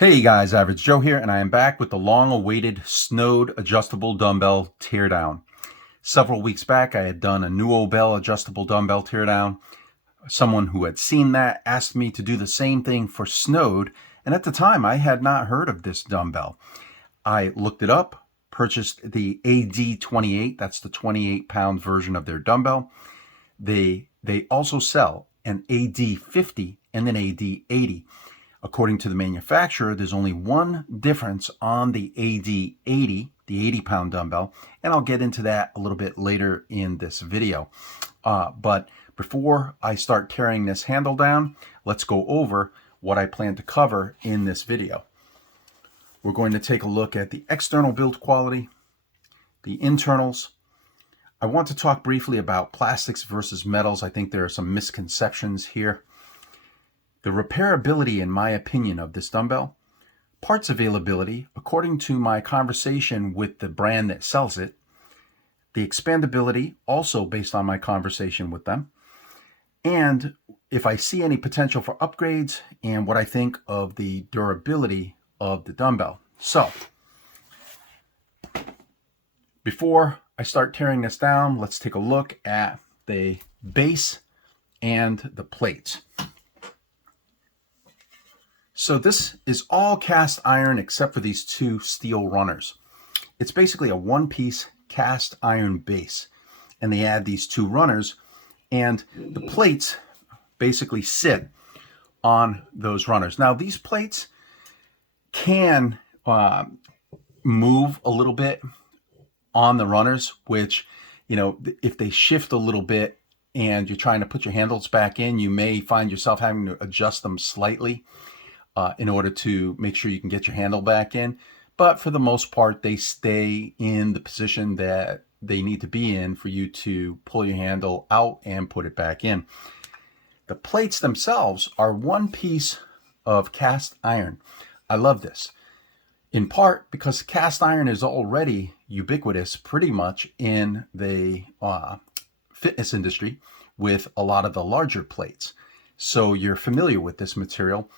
Hey guys, Average Joe here, and I am back with the long-awaited SNODE adjustable dumbbell teardown. Several weeks back, I had done a NÜOBELL adjustable dumbbell teardown. Someone who had seen that asked me to do the same thing for SNODE, and at the time, I had not heard of this dumbbell. I looked it up, purchased the AD28, that's the 28-pound version of their dumbbell. They also sell an AD50 and an AD80. According to the manufacturer, there's only one difference on the AD80, the 80-pound dumbbell, and I'll get into that a little bit later in this video. But before I start tearing this handle down, let's go over what I plan to cover in this video. We're going to take a look at the external build quality, the internals. I want to talk briefly about plastics versus metals. I think there are some misconceptions here. The repairability, in my opinion, of this dumbbell, parts availability, according to my conversation with the brand that sells it, the expandability, also based on my conversation with them, and if I see any potential for upgrades, and what I think of the durability of the dumbbell. So, before I start tearing this down, let's take a look at the base and the plates. So this is all cast iron except for these two steel runners. It's basically a one-piece cast iron base, and they add these two runners, and the plates basically sit on those runners. Now these plates can move a little bit on the runners, which, you know, if they shift a little bit and you're trying to put your handles back in, you may find yourself having to adjust them slightly in order to make sure you can get your handle back in. But for the most part, they stay in the position that they need to be in for you to pull your handle out and put it back in. The plates themselves are one piece of cast iron. I love this, in part because cast iron is already ubiquitous pretty much in the fitness industry with a lot of the larger plates. So you're familiar with this material.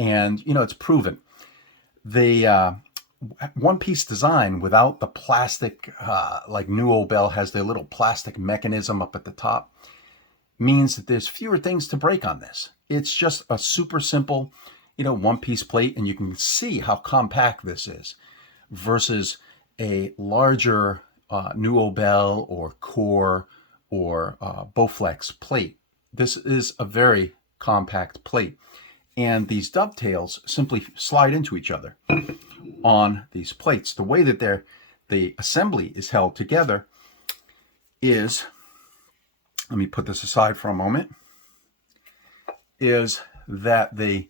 And, you know, it's proven. The one-piece design without the plastic, like NÜOBELL has their little plastic mechanism up at the top, means that there's fewer things to break on this. It's just a super simple, you know, one-piece plate, and you can see how compact this is versus a larger NÜOBELL or Core or Bowflex plate. This is a very compact plate. And these dovetails simply slide into each other on these plates. The way that the assembly is held together is, let me put this aside for a moment, is that the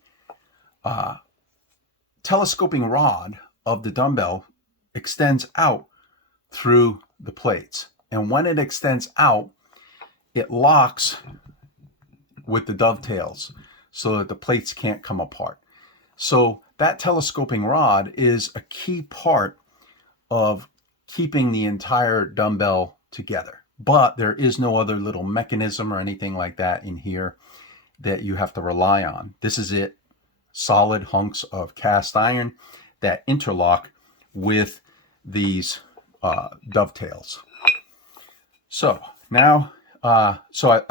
telescoping rod of the dumbbell extends out through the plates. And when it extends out, it locks with the dovetails, so that the plates can't come apart. So that telescoping rod is a key part of keeping the entire dumbbell together. But there is no other little mechanism or anything like that in here that you have to rely on. This is it, solid hunks of cast iron that interlock with these dovetails. So now, I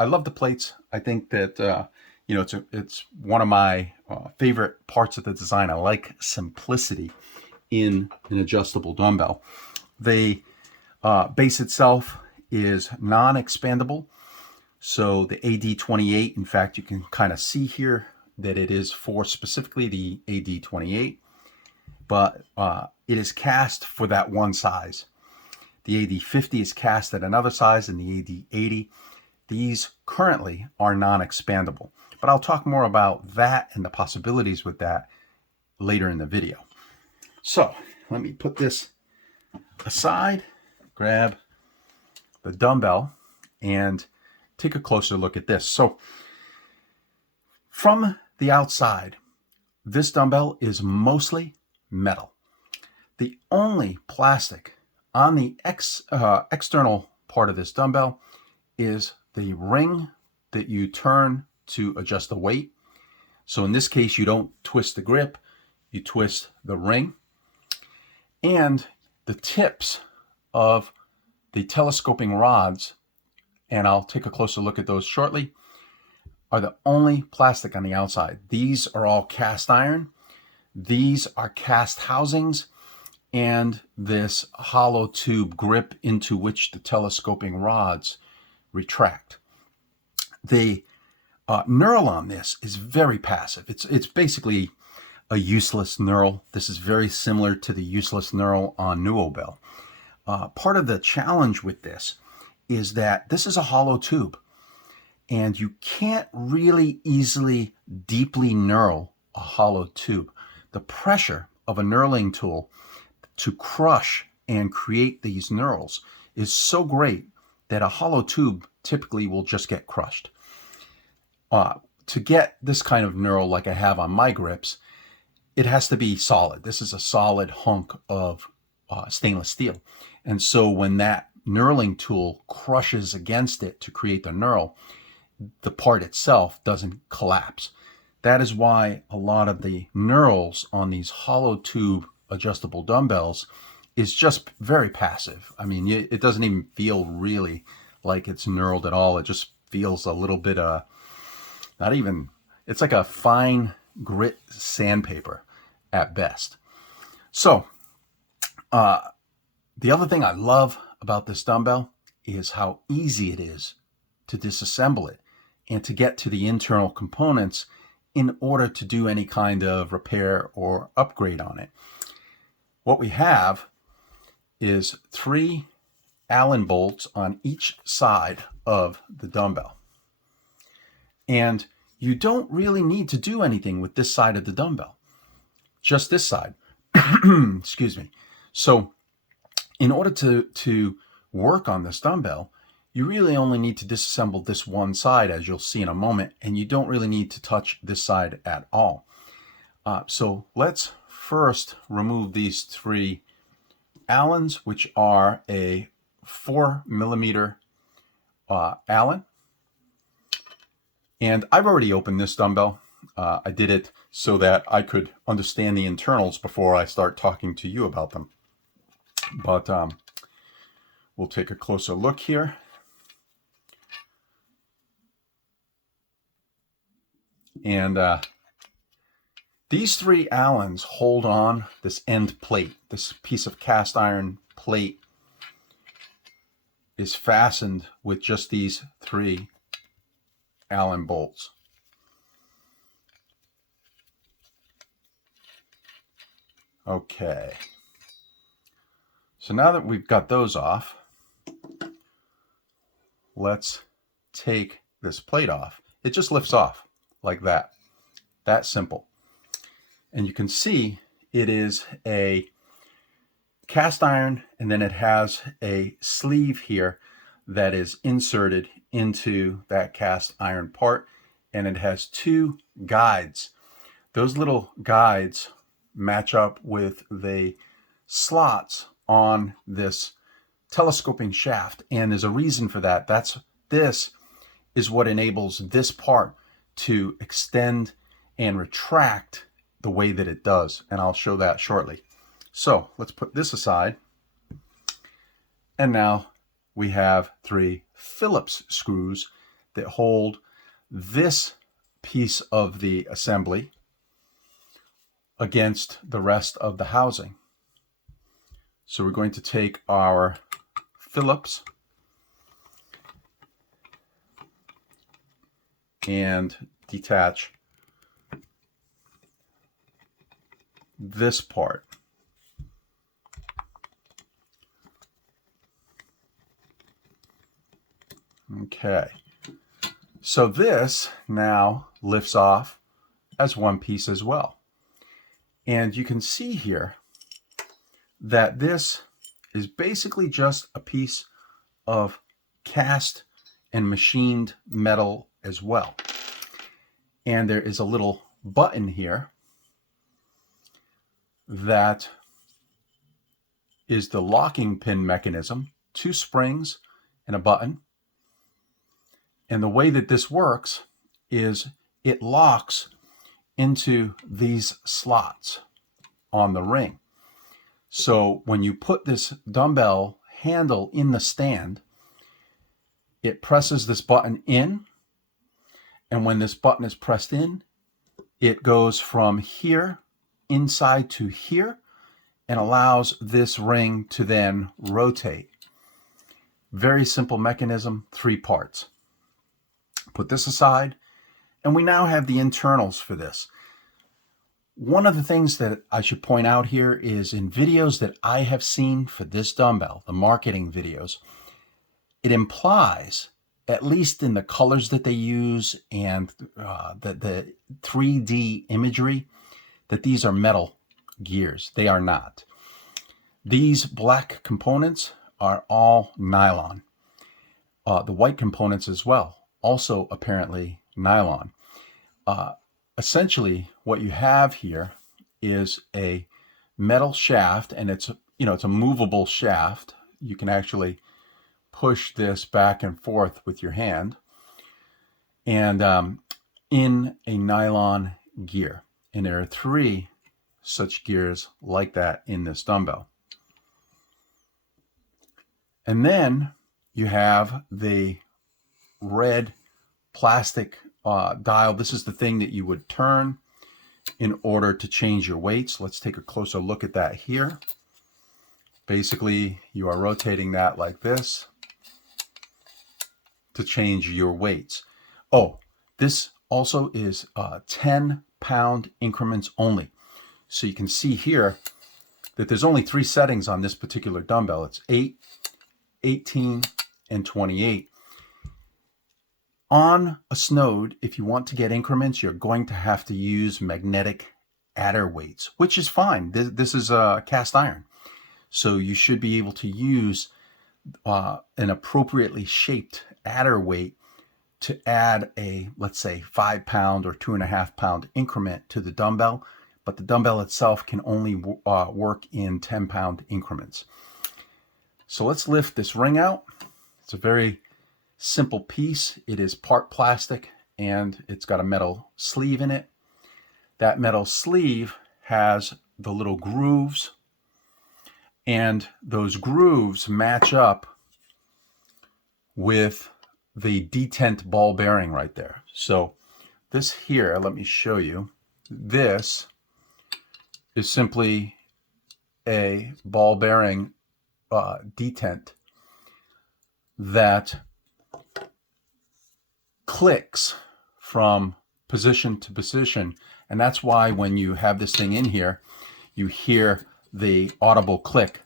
love the plates. I think that you know, it's one of my favorite parts of the design. I like simplicity in an adjustable dumbbell. The base itself is non-expandable. So the AD28, in fact, you can kind of see here that it is for specifically the AD28, but it is cast for that one size. The AD50 is cast at another size, and the AD80, these currently are non-expandable. But I'll talk more about that and the possibilities with that later in the video. So let me put this aside, grab the dumbbell, and take a closer look at this. So from the outside, this dumbbell is mostly metal. The only plastic on the external part of this dumbbell is the ring that you turn to adjust the weight. So in this case, you don't twist the grip, you twist the ring, and the tips of the telescoping rods, and I'll take a closer look at those shortly, are the only plastic on the outside. These are all cast iron. These are cast housings and this hollow tube grip into which the telescoping rods retract. The knurl on this is very passive. It's basically a useless knurl. This is very similar to the useless knurl on NÜOBELL. Part of the challenge with this is that this is a hollow tube, and you can't really easily deeply knurl a hollow tube. The pressure of a knurling tool to crush and create these knurls is so great that a hollow tube typically will just get crushed. To get this kind of knurl like I have on my grips, it has to be solid. This is a solid hunk of stainless steel. And so when that knurling tool crushes against it to create the knurl, the part itself doesn't collapse. That is why a lot of the knurls on these hollow tube adjustable dumbbells is just very passive. I mean, it doesn't even feel really like it's knurled at all. It just feels a little bit, not even, it's like a fine grit sandpaper at best. So, the other thing I love about this dumbbell is how easy it is to disassemble it and to get to the internal components in order to do any kind of repair or upgrade on it. What we have is 3 Allen bolts on each side of the dumbbell. And you don't really need to do anything with this side of the dumbbell, just this side. Excuse me. So in order to work on this dumbbell, you really only need to disassemble this one side, as you'll see in a moment, and you don't really need to touch this side at all. So let's first remove these 3 Allens, which are a 4mm Allen. And I've already opened this dumbbell. I did it so that I could understand the internals before I start talking to you about them. But we'll take a closer look here. And these 3 Allens hold on this end plate. This piece of cast iron plate is fastened with just these 3 Allen bolts. Okay. So now that we've got those off, let's take this plate off. It just lifts off like that. That simple. And you can see it is a cast iron, and then it has a sleeve here that is inserted into that cast iron part, and it has 2 guides. Those little guides match up with the slots on this telescoping shaft, and there's a reason for that. This is what enables this part to extend and retract the way that it does, and I'll show that shortly. So let's put this aside, and now we have 3 Phillips screws that hold this piece of the assembly against the rest of the housing. So we're going to take our Phillips and detach this part. Okay, so this now lifts off as one piece as well. And you can see here that this is basically just a piece of cast and machined metal as well. And there is a little button here that is the locking pin mechanism, 2 springs and a button. And the way that this works is it locks into these slots. on the ring. So when you put this dumbbell handle in the stand, it presses this button in, and when this button is pressed in, it goes from here inside to here and allows this ring to then rotate. Very simple mechanism, 3 parts. Put this aside, and we now have the internals for this. One of the things that I should point out here is in videos that I have seen for this dumbbell, the marketing videos, it implies, at least in the colors that they use and the 3D imagery, that these are metal gears. They are not. These black components are all nylon. The white components as well, also apparently nylon. Essentially, what you have here is a metal shaft, and it's a movable shaft. You can actually push this back and forth with your hand, and in a nylon gear. And there are 3 such gears like that in this dumbbell. And then you have the red plastic dial. This is the thing that you would turn in order to change your weights. Let's take a closer look at that here. Basically, you are rotating that like this to change your weights. Oh, this also is 10-pound increments only. So you can see here that there's only 3 settings on this particular dumbbell. It's 8, 18, and 28. On a SNODE, if you want to get increments, you're going to have to use magnetic adder weights, which is fine. This is a cast iron. So you should be able to use an appropriately shaped adder weight to add a, let's say, 5-pound or 2.5-pound increment to the dumbbell, but the dumbbell itself can only work in 10-pound increments. So let's lift this ring out. It's a very simple piece. It is part plastic and it's got a metal sleeve in it. That metal sleeve has the little grooves, and those grooves match up with the detent ball bearing right there. So this here, let me show you. This is simply a ball bearing detent that clicks from position to position, and that's why when you have this thing in here, you hear the audible click.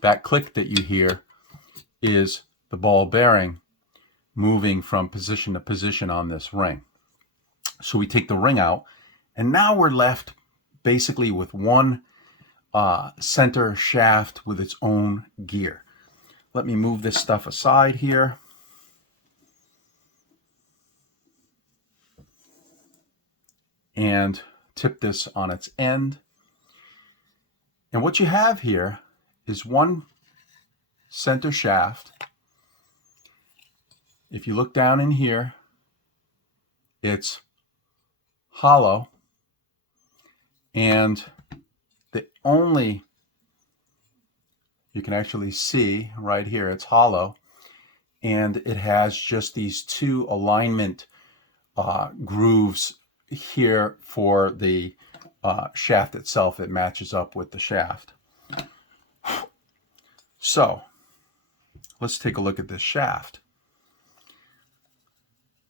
That click that you hear is the ball bearing moving from position to position on this ring. So we take the ring out, and now we're left basically with one center shaft with its own gear. Let me move this stuff aside here. And tip this on its end. And what you have here is one center shaft. If you look down in here, it's hollow, and the only, you can actually see right here, it's hollow, and it has just these 2 alignment grooves here for the shaft itself. It matches up with the shaft. So let's take a look at this shaft.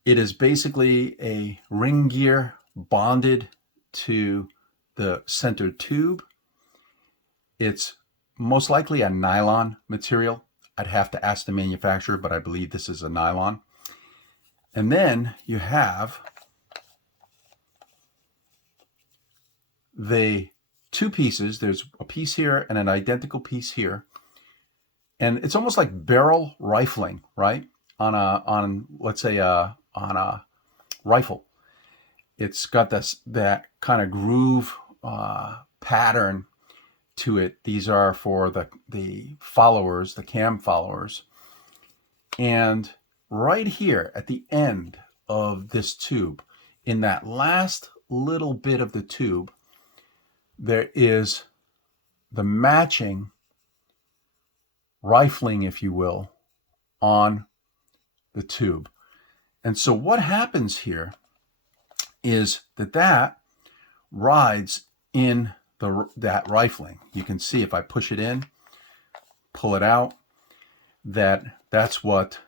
It is basically a ring gear bonded to the center tube. It's most likely a nylon material. I'd have to ask the manufacturer, but I believe this is a nylon. And then you have the 2 pieces. There's a piece here and an identical piece here. And it's almost like barrel rifling, right? Let's say on a rifle. It's got that kind of groove pattern to it. These are for the followers, the cam followers. And right here at the end of this tube in that last little bit of the tube, there is the matching rifling, if you will, on the tube. And so what happens here is that rides in that rifling. You can see if I push it in, pull it out, that's what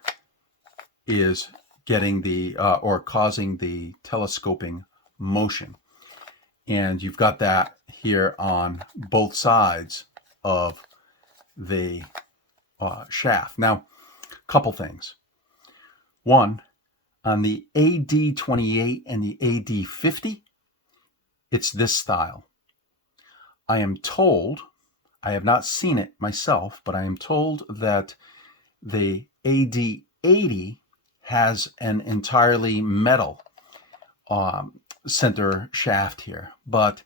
is getting the or causing the telescoping motion. And you've got that here on both sides of the shaft. Now, a couple things. One, on the AD28 and the AD50, it's this style. I am told, I have not seen it myself, but I am told that the AD80 has an entirely metal center shaft here, but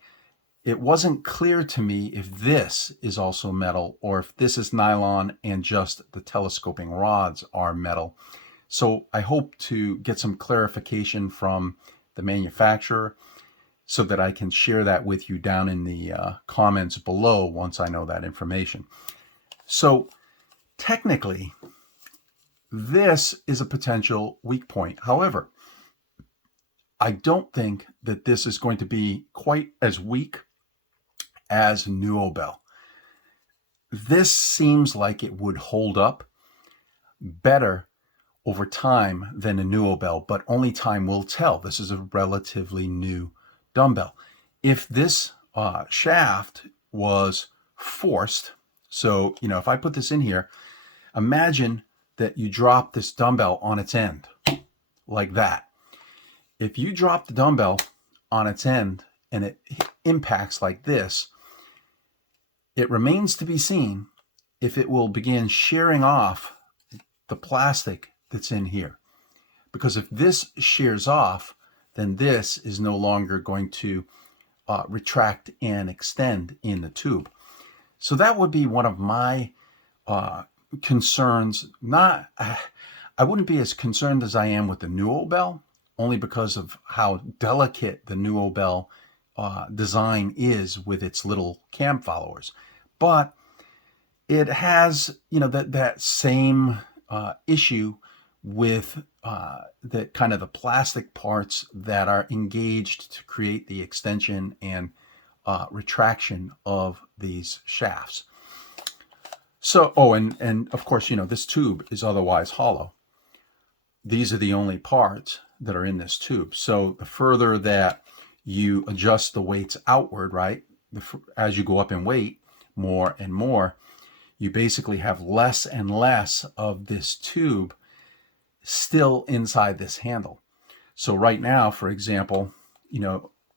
it wasn't clear to me if this is also metal or if this is nylon and just the telescoping rods are metal. So I hope to get some clarification from the manufacturer so that I can share that with you down in the comments below once I know that information. So technically, this is a potential weak point. However, I don't think that this is going to be quite as weak as NÜOBELL. This seems like it would hold up better over time than a NÜOBELL, but only time will tell. This is a relatively new dumbbell. If this shaft was forced, so, if I put this in here, imagine that you drop this dumbbell on its end, like that. If you drop the dumbbell on its end and it impacts like this, it remains to be seen if it will begin shearing off the plastic that's in here. Because if this shears off, then this is no longer going to retract and extend in the tube. So that would be one of my concerns. I wouldn't be as concerned as I am with the NÜOBELL, only because of how delicate the NÜOBELL design is with its little cam followers. But it has, that same issue with the kind of the plastic parts that are engaged to create the extension and retraction of these shafts. So, and of course, this tube is otherwise hollow. These are the only parts that are in this tube. So the further that you adjust the weights outward, right, as you go up in weight more and more, you basically have less and less of this tube still inside this handle. So right now, for example,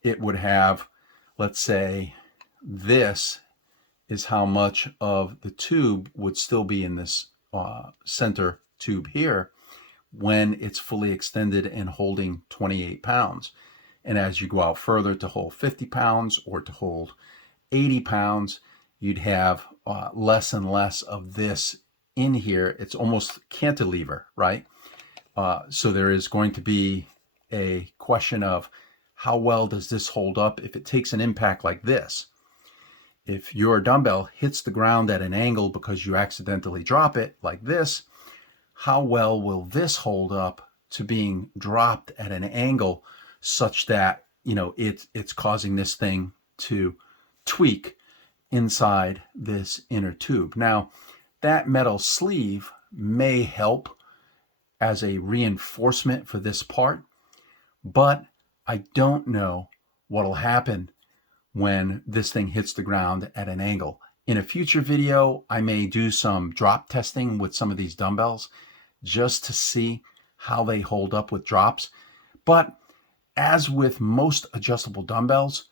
it would have, let's say, this is how much of the tube would still be in this center tube here when it's fully extended and holding 28 pounds. And as you go out further to hold 50 pounds or to hold 80 pounds, you'd have less and less of this in here. It's almost cantilever, right? So there is going to be a question of how well does this hold up if it takes an impact like this? If your dumbbell hits the ground at an angle because you accidentally drop it like this, how well will this hold up to being dropped at an angle such that, it's causing this thing to tweak inside this inner tube? Now, that metal sleeve may help as a reinforcement for this part, but I don't know what'll happen when this thing hits the ground at an angle. In a future video, I may do some drop testing with some of these dumbbells just to see how they hold up with drops. But as with most adjustable dumbbells,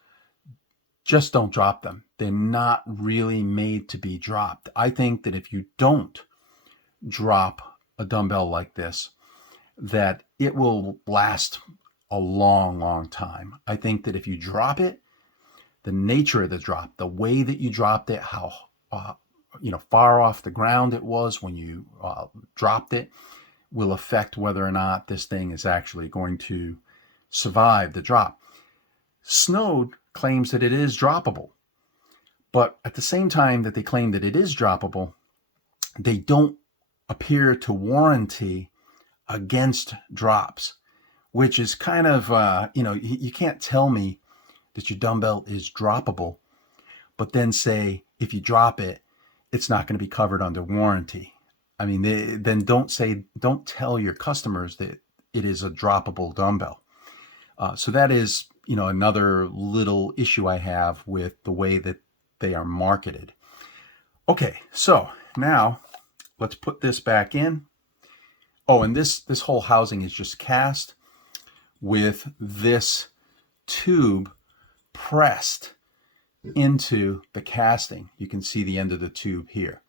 just don't drop them. They're not really made to be dropped. I think that if you don't drop a dumbbell like this, that it will last a long, long time. I think that if you drop it, the nature of the drop, the way that you dropped it, how far off the ground it was when you dropped it, will affect whether or not this thing is actually going to survive the drop. SNODE claims that it is droppable, but at the same time that they claim that it is droppable, they don't appear to warranty against drops, which is kind of, you can't tell me that your dumbbell is droppable, but then say if you drop it, it's not going to be covered under warranty. I mean, then don't tell your customers that it is a droppable dumbbell. So that is, another little issue I have with the way that they are marketed. Okay, so now let's put this back in. Oh, and this whole housing is just cast with this tube pressed into the casting. You can see the end of the tube here.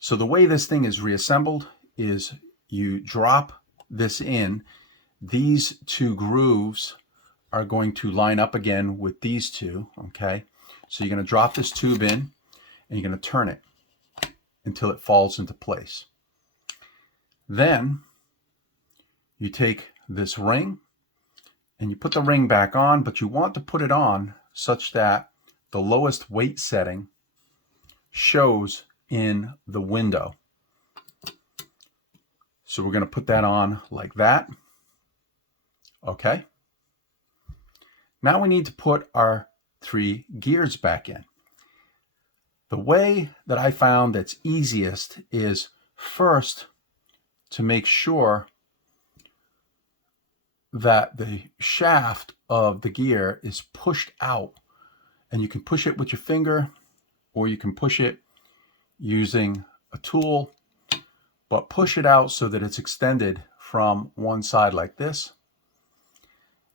So the way this thing is reassembled is you drop this in. These two grooves are going to line up again with these two, okay? So you're going to drop this tube in and you're going to turn it until it falls into place. Then you take this ring and you put the ring back on, but you want to put it on such that the lowest weight setting shows in the window. So we're going to put that on like that. Okay. Now we need to put our 3 gears back in. The way that I found that's easiest is first to make sure that the shaft of the gear is pushed out, and you can push it with your finger or you can push it using a tool, but push it out so that it's extended from one side like this.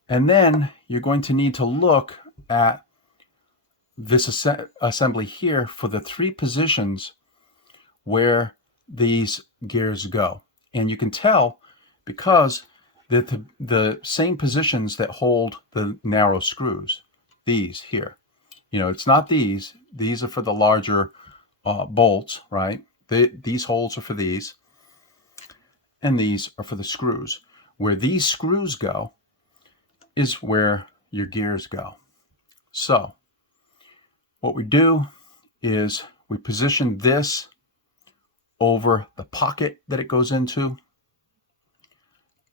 And then you're going to need to look at this assembly here for the 3 positions where these gears go. And you can tell because the same positions that hold the narrow screws, these here. It's not these. These are for the larger bolts, right? These holes are for these. And these are for the screws. Where these screws go is where your gears go. So what we do is we position this over the pocket that it goes into.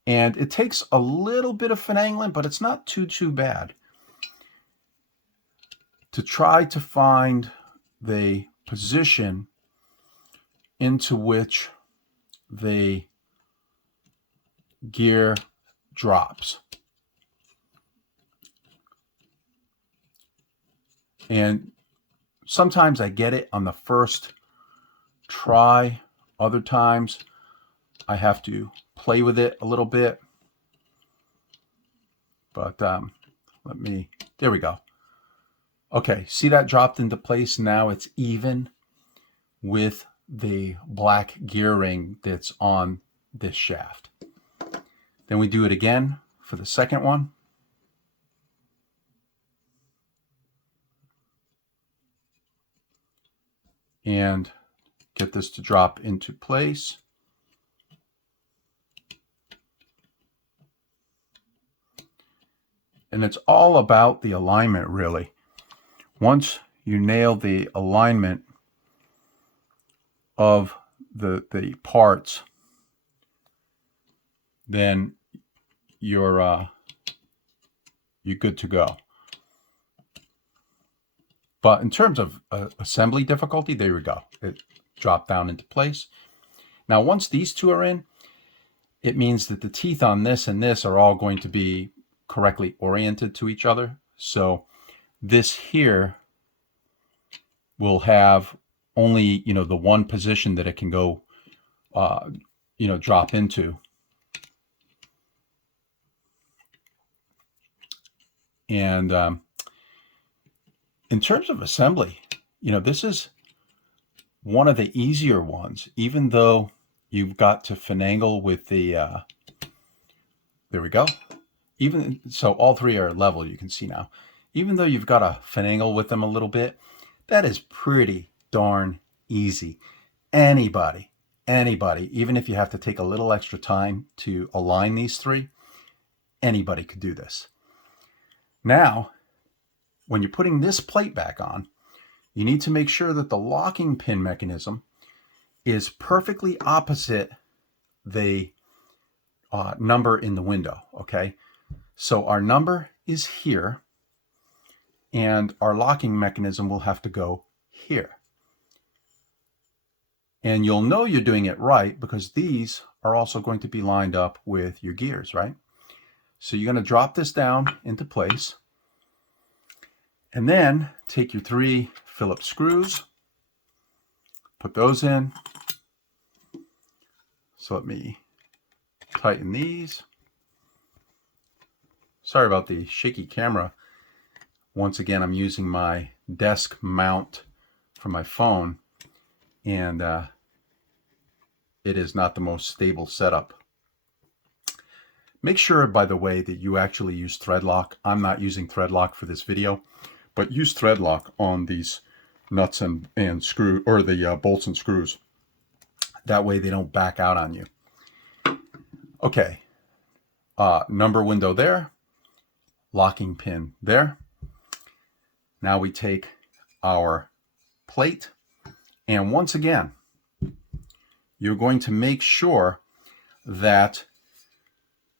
And it takes a little bit of finagling, but it's not too bad, to try to find the position into which the gear drops. And sometimes I get it on the first try. Other times I have to play with it a little bit. But there we go. Okay, see that dropped into place? Now it's even with the black gear ring that's on this shaft. Then we do it again for the second one. And get this to drop into place. And it's all about the alignment, really. Once you nail the alignment of the parts, then you're good to go. But in terms of assembly difficulty, there we go. It dropped down into place. Now, once these two are in, it means that the teeth on this and this are all going to be correctly oriented to each other. So this here will have only, the one position that it can go, drop into. And in terms of assembly, this is one of the easier ones, even though you've got to finagle with the, there we go. Even so, all 3 are level, you can see now. Even though you've got to finagle with them a little bit, that is pretty darn easy. Anybody, even if you have to take a little extra time to align these 3, Anybody could do this. Now, when you're putting this plate back on, you need to make sure that the locking pin mechanism is perfectly opposite the number in the window, okay? So our number is here, and our locking mechanism will have to go here. And you'll know you're doing it right because these are also going to be lined up with your gears, right? So you're going to drop this down into place, and then take your 3 Phillips screws, put those in. So let me tighten these. Sorry about the shaky camera. Once again, I'm using my desk mount for my phone, and it is not the most stable setup. Make sure, by the way, that you actually use thread lock. I'm not using thread lock for this video, but use thread lock on these nuts and screw, or the bolts and screws. That way they don't back out on you. Okay, number window there, locking pin there. Now we take our plate, and once again, you're going to make sure that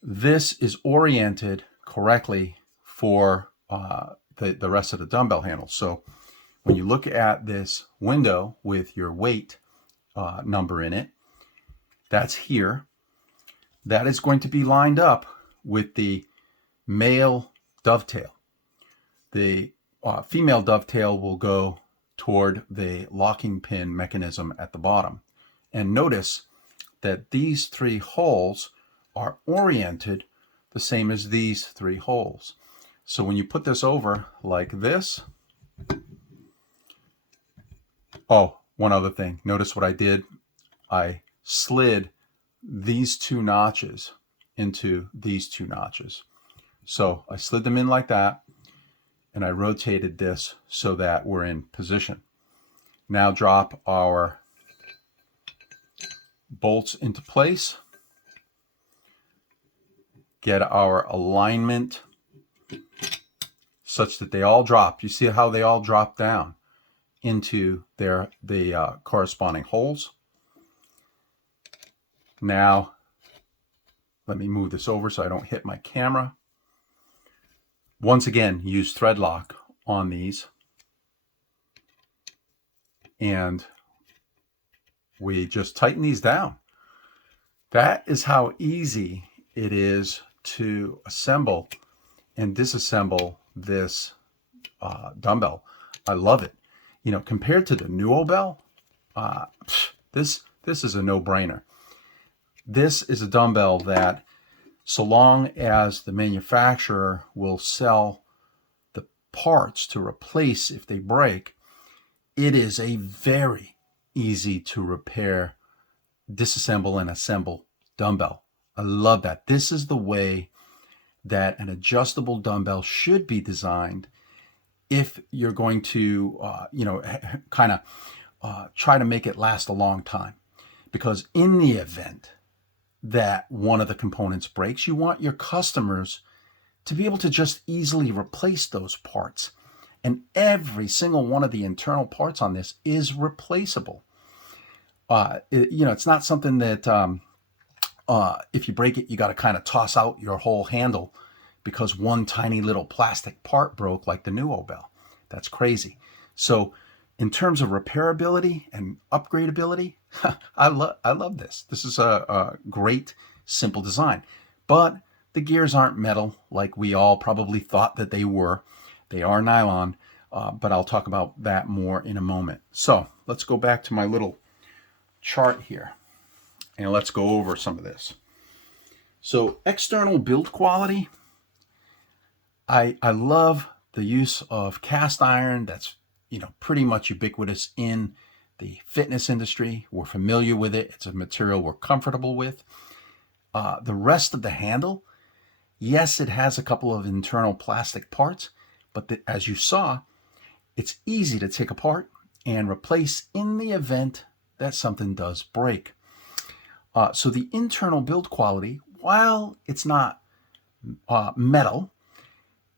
this is oriented correctly for the rest of the dumbbell handle. So when you look at this window with your weight number in it, that's here. That is going to be lined up with the male dovetail. The female dovetail will go toward the locking pin mechanism at the bottom. And notice that these 3 holes are oriented the same as these 3 holes. So when you put this over like this, oh, one other thing. Notice what I did. I slid these 2 notches into these 2 notches. So I slid them in like that, and I rotated this so that we're in position. Now drop our bolts into place. Get our alignment such that they all drop. You see how they all drop down into the corresponding holes. Now, let me move this over so I don't hit my camera. Once again, use thread lock on these. And we just tighten these down. That is how easy it is to assemble and disassemble this dumbbell. I love it. You know, compared to the NÜOBELL, this is a no-brainer. This is a dumbbell that, so long as the manufacturer will sell the parts to replace if they break, it is a very easy to repair, disassemble, and assemble dumbbell. I love that. This is the way that an adjustable dumbbell should be designed if you're going to, kind of try to make it last a long time. Because in the event that one of the components breaks, you want your customers to be able to just easily replace those parts. And every single one of the internal parts on this is replaceable. It's not something that if you break it, you got to kind of toss out your whole handle because one tiny little plastic part broke, like the NÜOBELL. That's crazy. So in terms of repairability and upgradability, I love this. This is a great, simple design. But the gears aren't metal like we all probably thought that they were. They are nylon, but I'll talk about that more in a moment. So let's go back to my little chart here, and let's go over some of this. So external build quality, I love the use of cast iron. That's pretty much ubiquitous in the fitness industry. We're familiar with it. It's a material we're comfortable with. The rest of the handle, yes, it has a couple of internal plastic parts, but as you saw, it's easy to take apart and replace in the event that something does break. So the internal build quality, while it's not metal,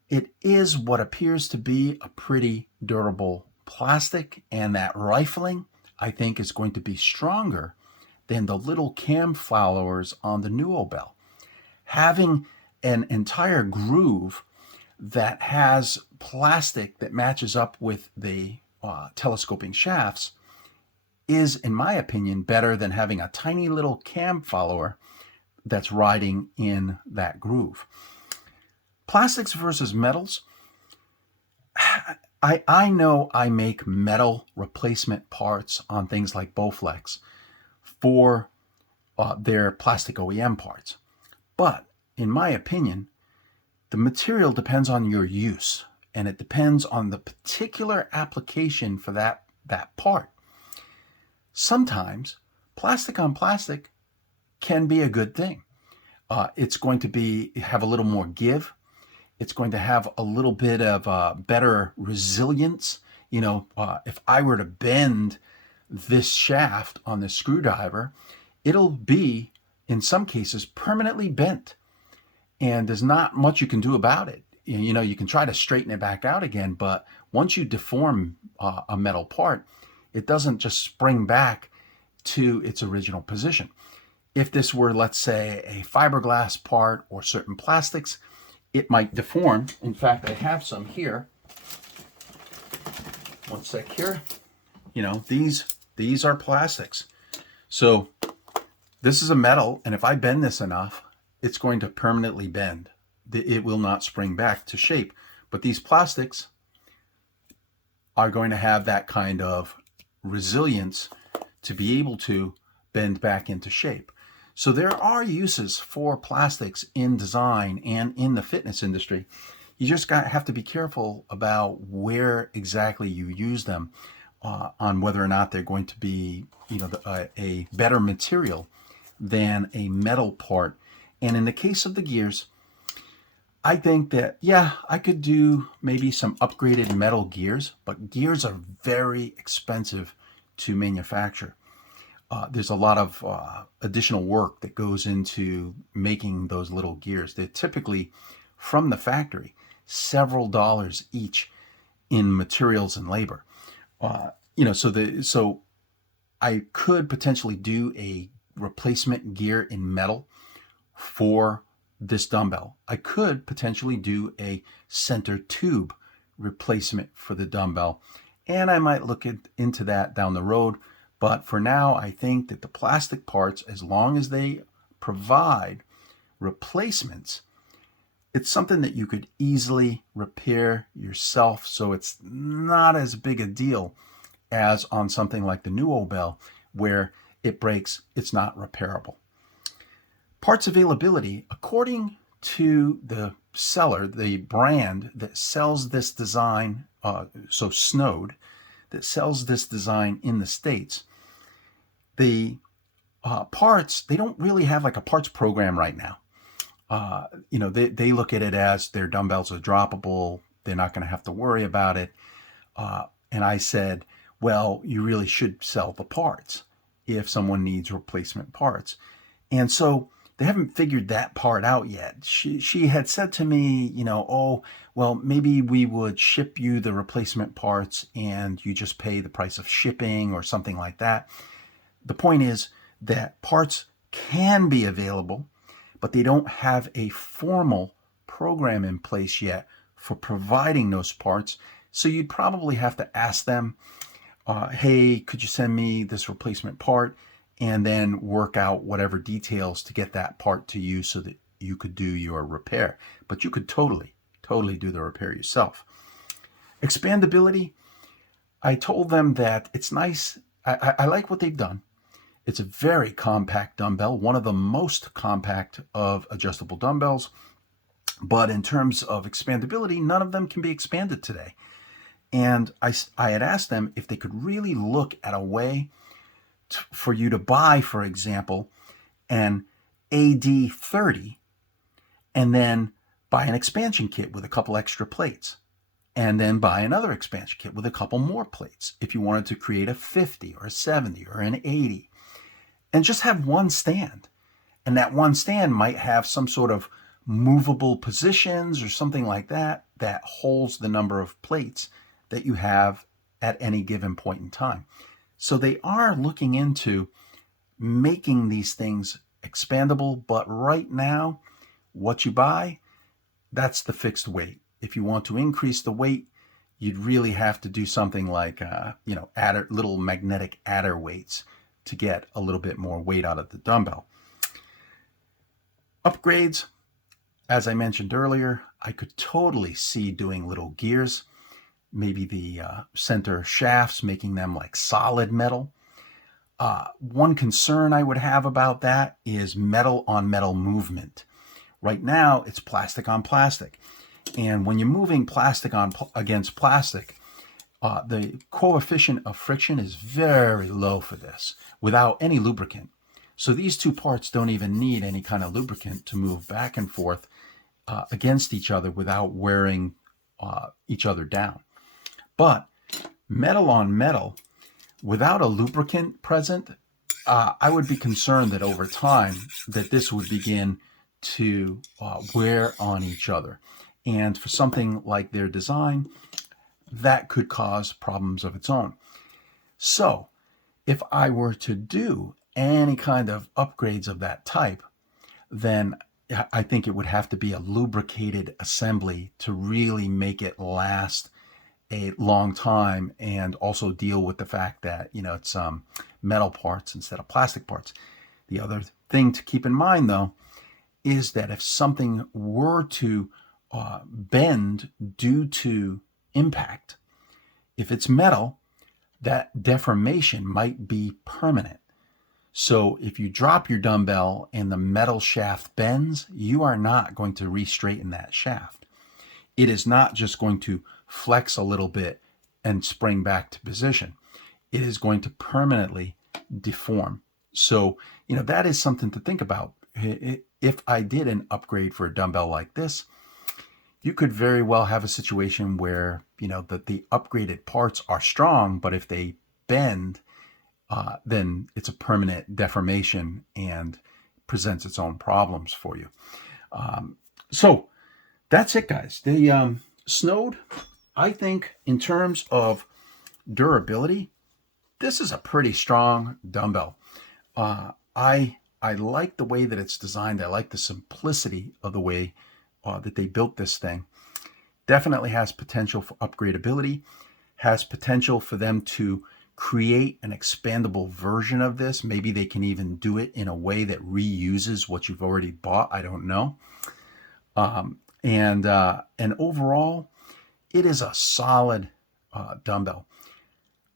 it is what appears to be a pretty durable plastic, and that rifling, I think, is going to be stronger than the little cam followers on the NÜOBELL. Having an entire groove that has plastic that matches up with the telescoping shafts is, in my opinion, better than having a tiny little cam follower that's riding in that groove. Plastics versus metals. I know I make metal replacement parts on things like Bowflex for their plastic OEM parts. But in my opinion, the material depends on your use, and it depends on the particular application for that part. Sometimes plastic on plastic can be a good thing. It's going to have a little more give. It's going to have a little bit of better resilience. If I were to bend this shaft on the screwdriver, it'll be, in some cases, permanently bent. And there's not much you can do about it. You can try to straighten it back out again, but once you deform a metal part, it doesn't just spring back to its original position. If this were, let's say, a fiberglass part or certain plastics, it might deform. In fact, I have some here. One sec here. These are plastics. So this is a metal, and if I bend this enough, it's going to permanently bend. It will not spring back to shape. But these plastics are going to have that kind of resilience to be able to bend back into shape. So there are uses for plastics in design and in the fitness industry. You just have to be careful about where exactly you use them, on whether or not they're going to be, a better material than a metal part. And in the case of the gears, I think that, I could do maybe some upgraded metal gears, but gears are very expensive to manufacture. There's a lot of additional work that goes into making those little gears. They're typically, from the factory, several dollars each in materials and labor. So I could potentially do a replacement gear in metal for this dumbbell. I could potentially do a center tube replacement for the dumbbell, and I might look into that down the road. But for now, I think that the plastic parts, as long as they provide replacements, it's something that you could easily repair yourself, so it's not as big a deal as on something like the NÜOBELL, where it breaks, it's not repairable. Parts availability, according to the seller, the brand that sells this design, so SNODE, that sells this design in the States, the parts, they don't really have like a parts program right now. They look at it as their dumbbells are droppable. They're not going to have to worry about it. And I said, well, you really should sell the parts if someone needs replacement parts. And so they haven't figured that part out yet. She had said to me, maybe we would ship you the replacement parts and you just pay the price of shipping or something like that. The point is that parts can be available, but they don't have a formal program in place yet for providing those parts. So you'd probably have to ask them, hey, could you send me this replacement part? And then work out whatever details to get that part to you so that you could do your repair. But you could totally do the repair yourself. Expandability, I told them that it's nice. I like what they've done. It's a very compact dumbbell, one of the most compact of adjustable dumbbells. But in terms of expandability, none of them can be expanded today. And I had asked them if they could really look at a way for you to buy, for example, an AD30 and then buy an expansion kit with a couple extra plates, and then buy another expansion kit with a couple more plates if you wanted to create a 50 or a 70 or an 80, and just have one stand. And that one stand might have some sort of movable positions or something like that that holds the number of plates that you have at any given point in time. So they are looking into making these things expandable, but right now, what you buy, that's the fixed weight. If you want to increase the weight, you'd really have to do something like, little magnetic adder weights to get a little bit more weight out of the dumbbell. Upgrades, as I mentioned earlier, I could totally see doing little gears, maybe the center shafts, making them like solid metal. One concern I would have about that is metal on metal movement. Right now, it's plastic on plastic. And when you're moving plastic against plastic, the coefficient of friction is very low for this without any lubricant. So these two parts don't even need any kind of lubricant to move back and forth against each other without wearing each other down. But metal on metal, without a lubricant present, I would be concerned that over time that this would begin to wear on each other. And for something like their design, that could cause problems of its own. So if I were to do any kind of upgrades of that type, then I think it would have to be a lubricated assembly to really make it last a long time and also deal with the fact that, it's metal parts instead of plastic parts. The other thing to keep in mind, though, is that if something were to bend due to impact, if it's metal, that deformation might be permanent. So if you drop your dumbbell and the metal shaft bends, you are not going to re-straighten that shaft. It is not just going to flex a little bit and spring back to position. It is going to permanently deform. So, that is something to think about. If I did an upgrade for a dumbbell like this, you could very well have a situation where, that the upgraded parts are strong, but if they bend, then it's a permanent deformation and presents its own problems for you. So that's it, guys. The SNODE, I think in terms of durability, this is a pretty strong dumbbell. I like the way that it's designed. I like the simplicity of the way that they built this thing. Definitely has potential for upgradability, has potential for them to create an expandable version of this. Maybe they can even do it in a way that reuses what you've already bought. I don't know. And overall, it is a solid dumbbell.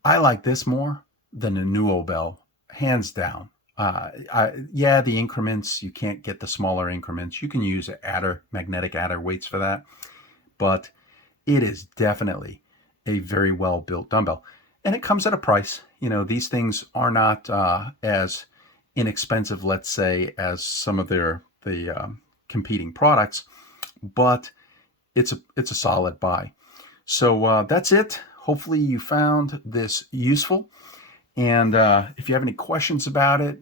I like this more than the NÜOBELL, hands down. The increments, you can't get the smaller increments. You can use magnetic adder weights for that, but it is definitely a very well built dumbbell, and it comes at a price. These things are not as inexpensive, let's say, as some of the competing products, but it's a solid buy. So that's it. Hopefully you found this useful. And if you have any questions about it,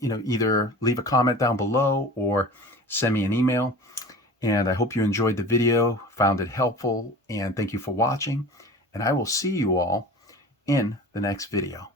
either leave a comment down below or send me an email. And I hope you enjoyed the video, found it helpful, and thank you for watching. And I will see you all in the next video.